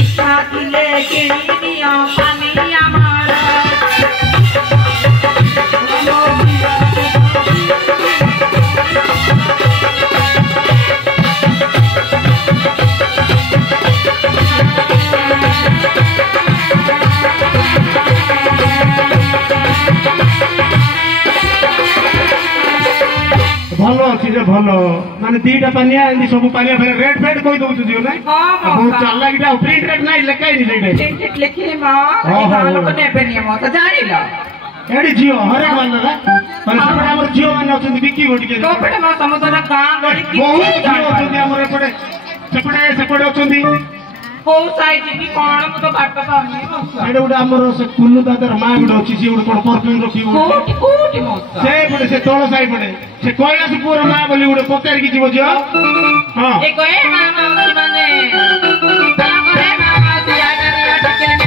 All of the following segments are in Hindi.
इच्छा दिले किनिया पानी আমার भलो अच्छी जे भलो माने दीटा पानिया एंदी सब पानिया फेर रेड फेड कोई दउछु जियो नै बहुत चाल लागिटा प्रिंट रेड नै लेखाई नि लेडे प्रिंट लिखी म गालो को नेबे नि म त जानिल एडी जियो हरेक वाला दा पर सेपटे हमर जियो माने अछन बिकी गोटी के कोपटे म समझना गां गडी की बहुत जियो अछन हमर एपटे सेपटे अछन को साइज की कोन म तो बाट पानी एडे उडा हमर से कुल्लू दादर मा गुड अछि से उड कोन परफ्यूम रखिबो कोटी मस्त से पड़े से तोळ साइ पड़े से कोइला से पूरा मा बोली उड पोकर की जीवो जियो हां ए कोए मामा माने तामरे मामा दिया करिया टके ने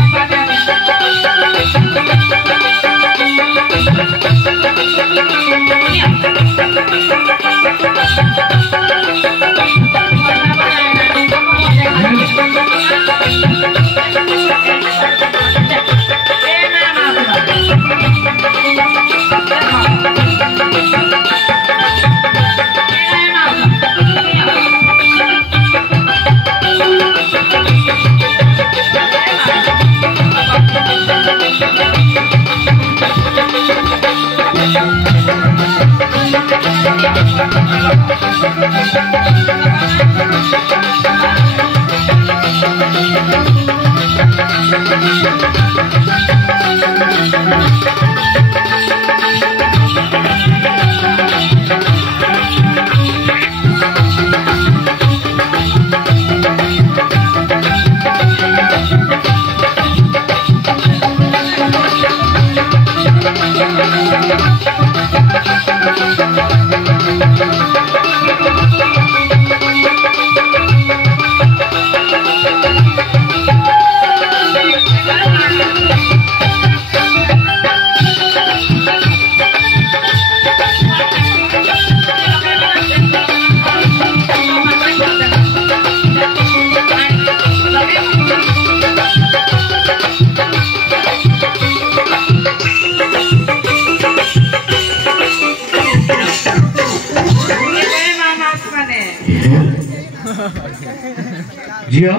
जियो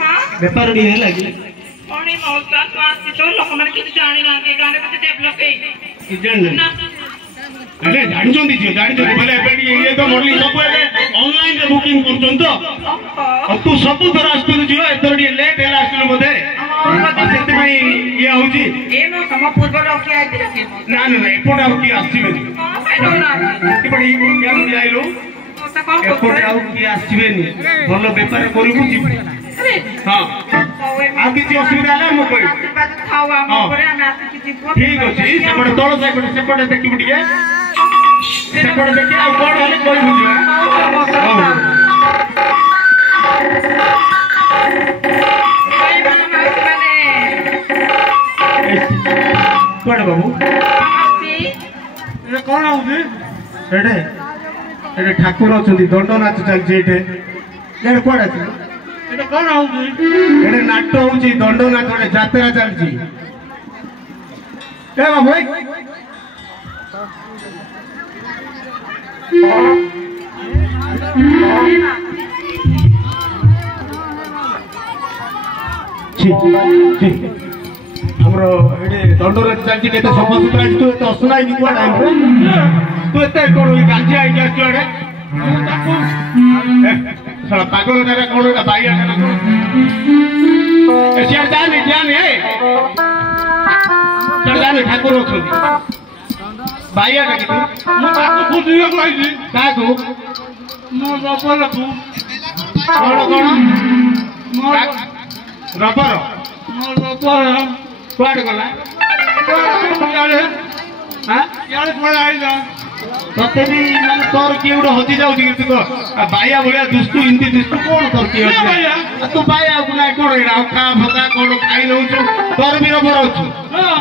हां व्यापार नहीं है लगी ओने मौसा स्वास्थ्य तो लोक मन किछ जानि लागे गाने पे डेवलप है कि जान अरे जानि जोंदी जियो जानि जोंदी भले बेटी ये तो मॉडलिंग सब ए ऑनलाइन रे बुकिंग करछन तो अब तू सब तरह आस्तु जियो एतरडी लेट हेला आस्तु बोधे सेते भाई ये होची ए नो सम पूर्व रखी आइ दिले ना ना एपोट आउ की आसीबे हां ना कि बड़ी क्या जाइलो एपोट आउ की आसीबे नि भलो व्यापार करू जी अरे हां आ किछि असुविधा ना मो कोइ खाओ हम करे हम आसे किछि ठीक अछि सेपटे तोळ साइड सेपटे देखि बुटिए सेपटे देखि आ कोड हले कोइ बुझियो कोड बाबू ए कोन आउजी एडे एडे ठाकुर अछंती दंड नाच चलछि एटे एडे कोड अछि एडे कोन आउजी एडे नाट्य होउछि दंड नाच एडे यात्रा चलछि ए बाबू हमरो एडे दंडर चालछि केते सफा सुतरा तू एते असनाई नि कोड टाइम रे तू एते कोन गांजी आई जा तोडे साला पागल दादा कोन का बाई आना ए सियार जाने ए चल जाने ठाकुर अछंती बाई आना कि मो ताको खुदियो कहली ताको मो बापर को कोन मो रबर मो बापर कोड गला यारे हां यारे कोड आइला तते भी मन तोर की उड हजी जाउ कि तू बाया भलिया दुस्तु हिंदी दुस्तु कोन तोर की हजी तू बाया गुना कोन एडा खा भका कोन खाइ नउछु तोर भी रबर अछु हां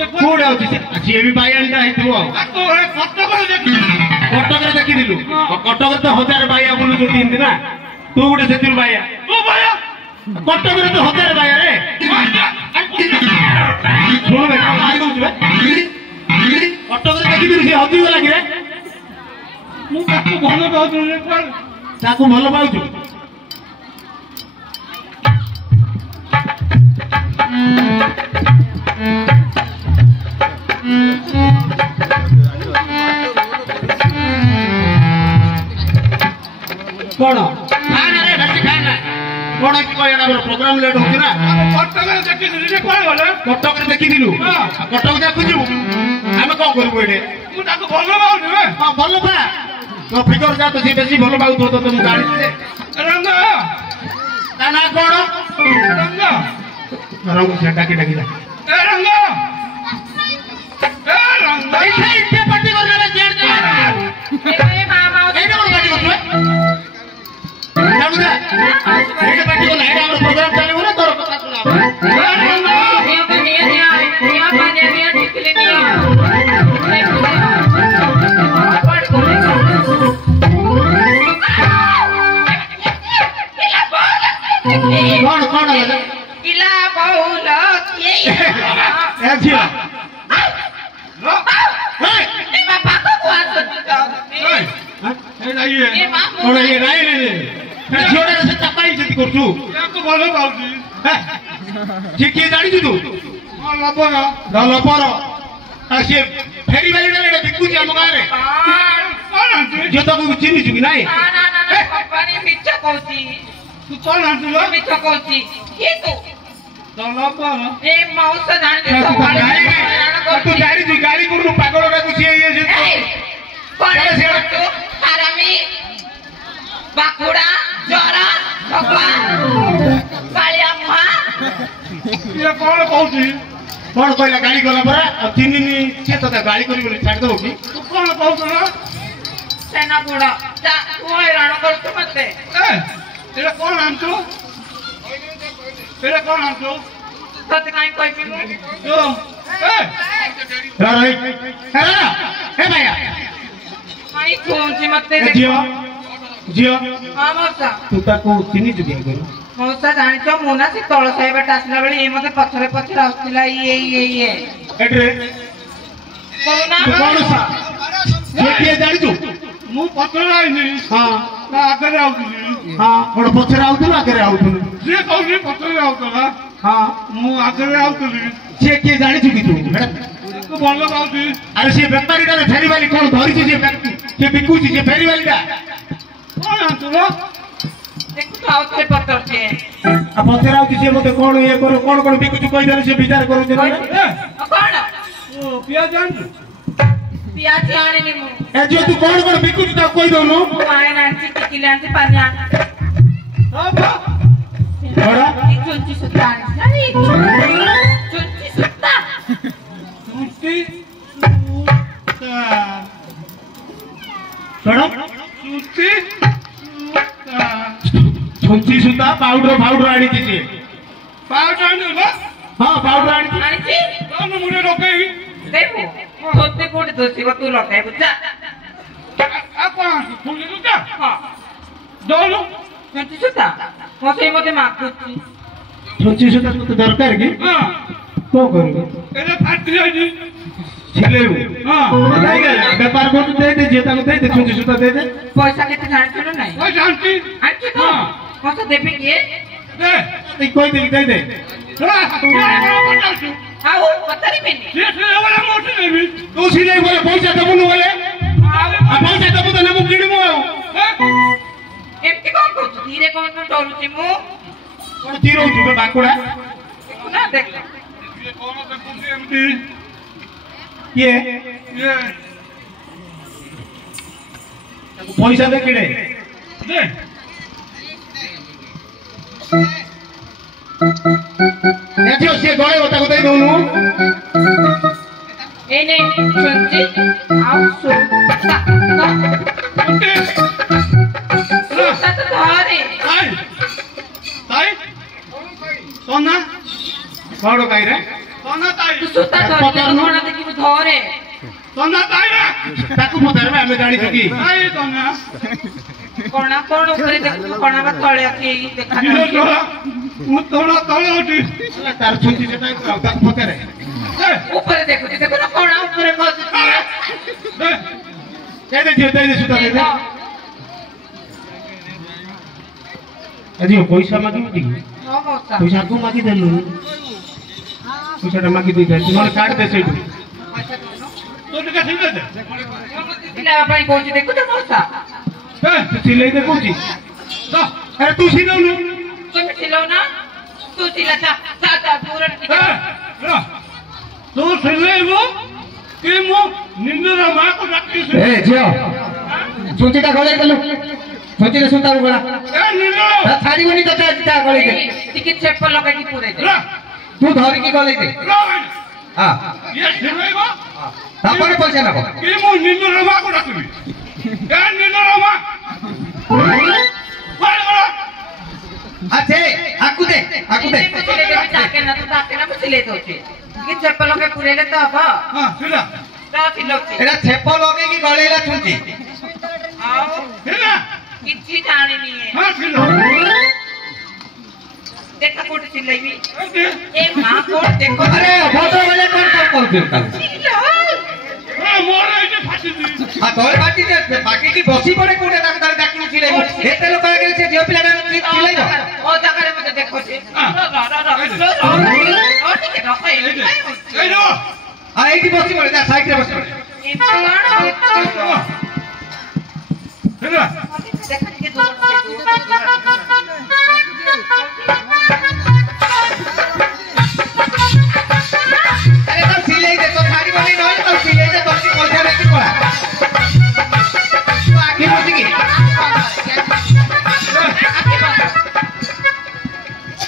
ये कोड आउछि अछि एबी बायांटा हेतु तो ए कटक रे देखि दिलु कटक रे तो 1000 बाया बुलु जो दिन ना ତୁ ଗୋଟେ ସେଥିରୁ ବାୟା ତୁ ବାୟା କଟକରେ ତ ହଜାରେ ବାୟା ରେ ଶୁଣ ବେ କଣ ମାରି ଦଉଛୁ ବେ କଟକରେ ଦେଖିଥିଲୁ ସେ ହଜିଗଲା କି ରେ ମୁଁ ତାକୁ ଭଲ ପାଉଛୁ ତାକୁ ଭଲ ପାଉଛୁ कौन खाना रे बेसी खाना कौन की कोई एडा प्रोग्राम लेट होती ना कटक रे देखि दिलु कोन बोले कटक रे देखि दिलु कटक देखु जिवु हमें कोन करबो एडे मु ताको भलो बाउ रे हां भलो बा तो फिगर जा तो से बेसी भलो बाउ तो तुम गाड़ी रंग ताना कोन रंग से डाकी डाकी जा ए रंग इथे पट्टी करना रे जेड़ दे ए मामा ए कोन पट्टी करछो नमुदा एके पट्टी को नाइडा हमर प्रोग्राम चालू हो ना तोर कथा सुना निया पे निया निकले निया पड़ कोले कौन लगा इला बहुल ये ए जिया नो ए पापा को आसो जाओ ए नहीं है कौन ये नहीं मैं छोड़े से चपाई से करछु याको भलो बाउजी जे के जानि तू लपर आ से फेरी वाली डले बिकु जे हम गाय रे कोन जो तो चिन्हि छु कि नहीं ना कंपनी मिछ कहूची तू कोन आंतु लो मिछ कहूची ये तू लपर ए माउस जानि दे तू गाड़ी तू गाड़ी गुरु पागल रे कुछ ये से कोन से तू हरामी बाकुड़ा जोरा भगवान कालिया मुहा ये कौन कहूची कौन कहला गाड़ी गला परा चिन्हिनी के तो गाड़ी करी बोली छाड़ दो कि तू कौन कहू ना सेना बुड़ा जा तू हैरान करछ मते ए तेरा कौन नाम तू तेरा कौन नाम तू सत काई कहबी मु जो ए रे ए भैया माई कहूची मते जियो जियो हां मौसा तू ताको चिन्हि जुगे करू मौसा जानि छ मोना से तळ साहेबट आसला बेले ए मते पछरे पछरे आस्तिला ये एड्रे कोना कोन सा के जानि तू मु पछरे आइनी हां ना आगरे आउतली हां कोन पछरे आउतला आगरे आउतली जे कहली पछरे आउतला हां मु आगरे आउतली जे के जानि छु कि तू तू बोल बाउजी अरे से व्यापारी का फेरी वाली कोन धरि छु जे बिकु छु जे फेरी वाली का कौन आंतुलो देखु तो आउतले पत्तर छे आ पत्तर आउती से मते कोन ये करो कोन बिकु छु कहि देले से विचार करू जे कोन ओ पियाज आन पियाज आने नि मु ए जो तू कोन बिकु छु त कहि दोनु माय नांची किले आंती पानी आन बाबा बड़ा एक चुंची सुता नहीं चुंची सुता चुंची सुता बड़ा छुंची सुता पाउडर आनी थी पाउडर आनी ना हां पाउडर आनी थी तो मुझे रोकेगी देखो सोते कोटे दोसी को तू लगे बुझा आ कौन फूली सुता हां दोलो छुंची सुता मोसे मते माकुची छुंची सुता तो दरकार की हां को करू एने फाटी जाई छिलेउ हां व्यापार को दे दे जेता को दे दे छुंची सुता दे दे पैसा केते जान छ नहीं ओ जानती आंटी तो पैसा देबे के दे ते कोई दे दे थोड़ा आओ पतारी बेनी ये से वाला मोटी देबी तू सिले बोले पैसा दबु न बोले आ पैसा दबु त नमु किडमु एमती कोन को धीरे कोन डरुची मु कोन धीरे छु बे बाकुड़ा ना देख ये कोन देखु एमती ये पैसा दे किड़े दे देखियो से गळे होता को दे दोनु एने चंची आउ सो ता तो धारे ताई सोना बड़ो काई रे सोना ताई तू सुता धरे कोना देखि धरे सोना ताई रे ताकू पतारे हमें गाड़ी थकी ताई सोना कोणा कोण उपरे देखु कोणा बा तळे की देखा ମୁଁ ତଳ ତଳେ ଅଛି ତାର ଛୁଟି ସେଟା ପକେରେ उपरे देखु देखो ना कोणा उपरे बसु दे सुता दे अजी पैसा मागी मत नो मौसा पैसा को मागी देलु पैसा मागी दे तुम्हारे कार्ड दे सेटू पैसा दोनो तो टिका सिले दे पिला भाई कोची देखु तो मौसा तू सिले दे कोची तो अरे तू सिलौनु तुम सिलो ना तू सिला ता पूरा तू सिलेबो कि मु निंदरा मा को डाकी ए झियो सुचिटा गळे देलु सुचिले सुतार गोळा ए निंदरा छाडी बनी तते ता गळे दे टिके चेप लगा की पूरे दे तू धरि की गळे दे हां ये सिलेबो तापर पैसा नबो कि मु निंदरा मा को डाकी ए निंदरा मा अच्छे आकु दे सिले दे ताके ना सिले तो छे कि चेप लगा पूरे ले तो हबा हां सिला ता सिलो एरा छेप लगे की गळेला छुंची आओ सिला किछि जाने नहीं है हां सिला देखा कोट सिलेबी ओके ए मां कोट देखो अरे फोटो वाले कौन करते का सिलो ए मोरे जे फाटी दी आ तोर बाटी जे बाकी की बसी पड़े कोने ताक ताक डाकी छिले एते लोक आगे से जियो पिला छिले ना ओ जगह में तो देखो छे ओ ठीक है रखो ए जो आ एटी बसी पड़े ता साइड रे बसी पड़े सिला देखा के दो अरे तो सिले दे तो छाडी बनी न तो सिले दे तो पैसा रे की पड़ा तू आगे बसी की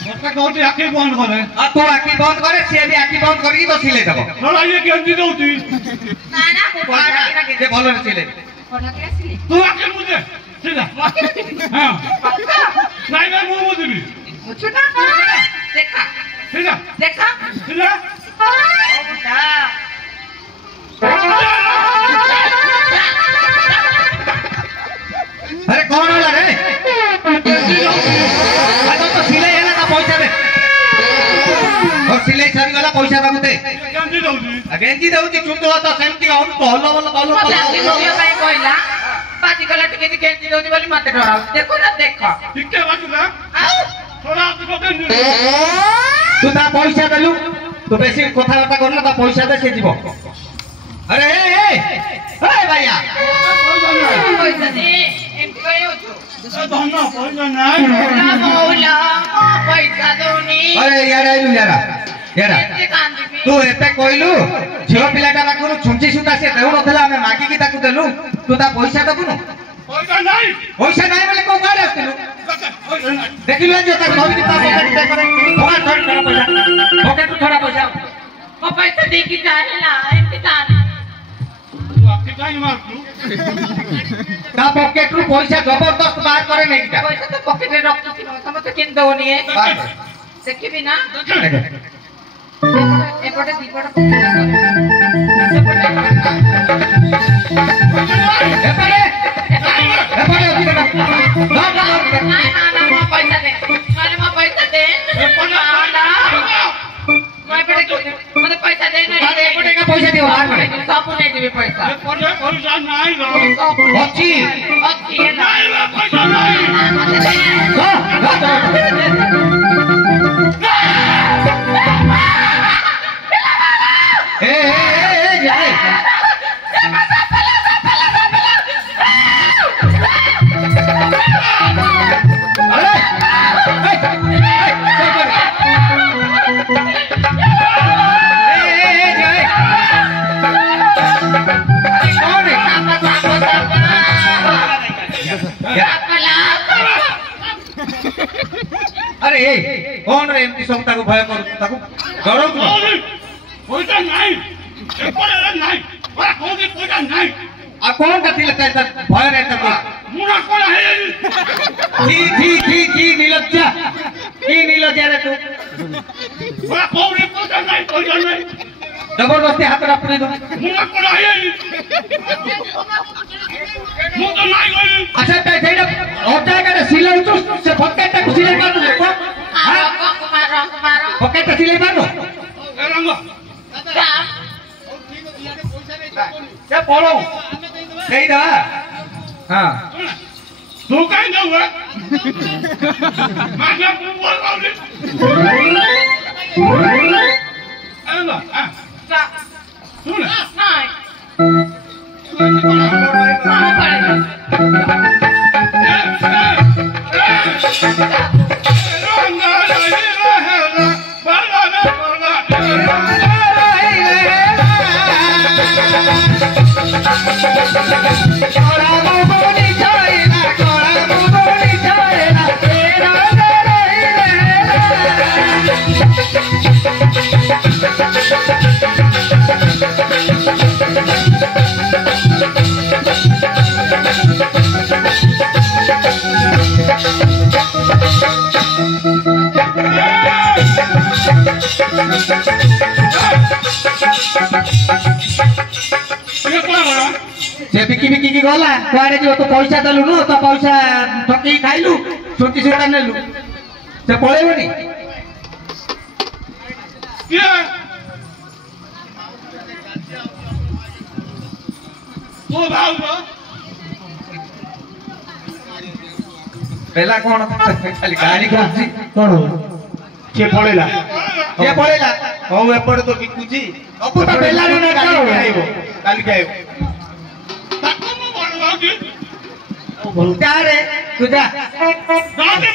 मोटा कोटी आके बंद करे आ तू आखी बंद करे से भी आखी बंद करी तो सिले देबो थोड़ा ये गंजी दउती ना ना को जे भलो रे सिले कोना के सिले तू आके मुझे सिला हां नहीं मैं मुंह मुझे मुछुना देखा सिला देखा सिला ओ बेटा अरे कौन होला रे आ तो सिले है ना पैसा दे और सिले सरी वाला पैसा बाबू दे गंजी दउती अगेंजी दउची चुंदो तो सेमती हम तो हल्लो बल्लो भाई कोइला बाजी गला टिके टिके दौदी बोली मत डराओ देखो ना देखो ठीक है बात ना थोड़ा आपको गंजी तू ता पैसा देलु तू बेसी कथा बार्ता करना ता पैसा दे से जीवो अरे ए भैया पैसा दे एमती गयो छु धन्ना पैसा नहीं ना मौला पैसा दोनी अरे यार आइलु यारा एते कांदी तू एते कहलु झियो पिलाटा बाकुनु छुंची सुता से देउ नथला हमें मागी की ताकू देलु तू ता पैसा दबुनु पैसा नहीं पैसा नाही बोले को गाड़े आस्तिलु देखिलु जे ता धरि की ता पॉकेट दे करे थोड़ा पैसा पॉकेट थोड़ा पैसा ओ पैसा दे की जाने ना एमती जाने तू आके काई मार तू ता पॉकेट रु पैसा जबरदस्त बाहर करे नहीं का पैसा तो पॉकेट में रख दी समझ केन दोनी है देखि भी ना एपटे दीपटे पैसा दे पैसा दे मतलब पैसा दे पैसा दियो सब नहीं देवे पैसा पैसा नहीं रो अच्छी अच्छी है ना नहीं पैसा नहीं जाए अरे कौन रे एमती सब ताको भय करू ताको डरो तू पैसा नहीं एपटे नहीं ओरा कोदी पैसा नहीं आ कौन का तिल का भय रहता को मुना कोला है जी नीलज्जा की नीलज्जा रे तू ओरा कोदी पैसा नहीं जबरदस्ती हाथ रखने दो अच्छा जेटा अजागा सिलाई छु से पकेट को सिलाई मारनु को पकेट सिलाई मारनु से पळो सेही दा हां तू काई न हुआ माना बोल बोल आला सुन नहीं से बिकी बिकी की गला कुआडे जो तो पैसा देलु न तो पैसा ठकी खाइलु सुटी सुटा नेलु से पळेबनी क्या तो भाव पेला कोन खाली गाड़ी कोची कोन के पळेला ओ एपड़ तो बिकुची अबु तो पेला न आइबो काली के आइबो ताको मो बोलवागी ओ बोलता रे तू जा दादी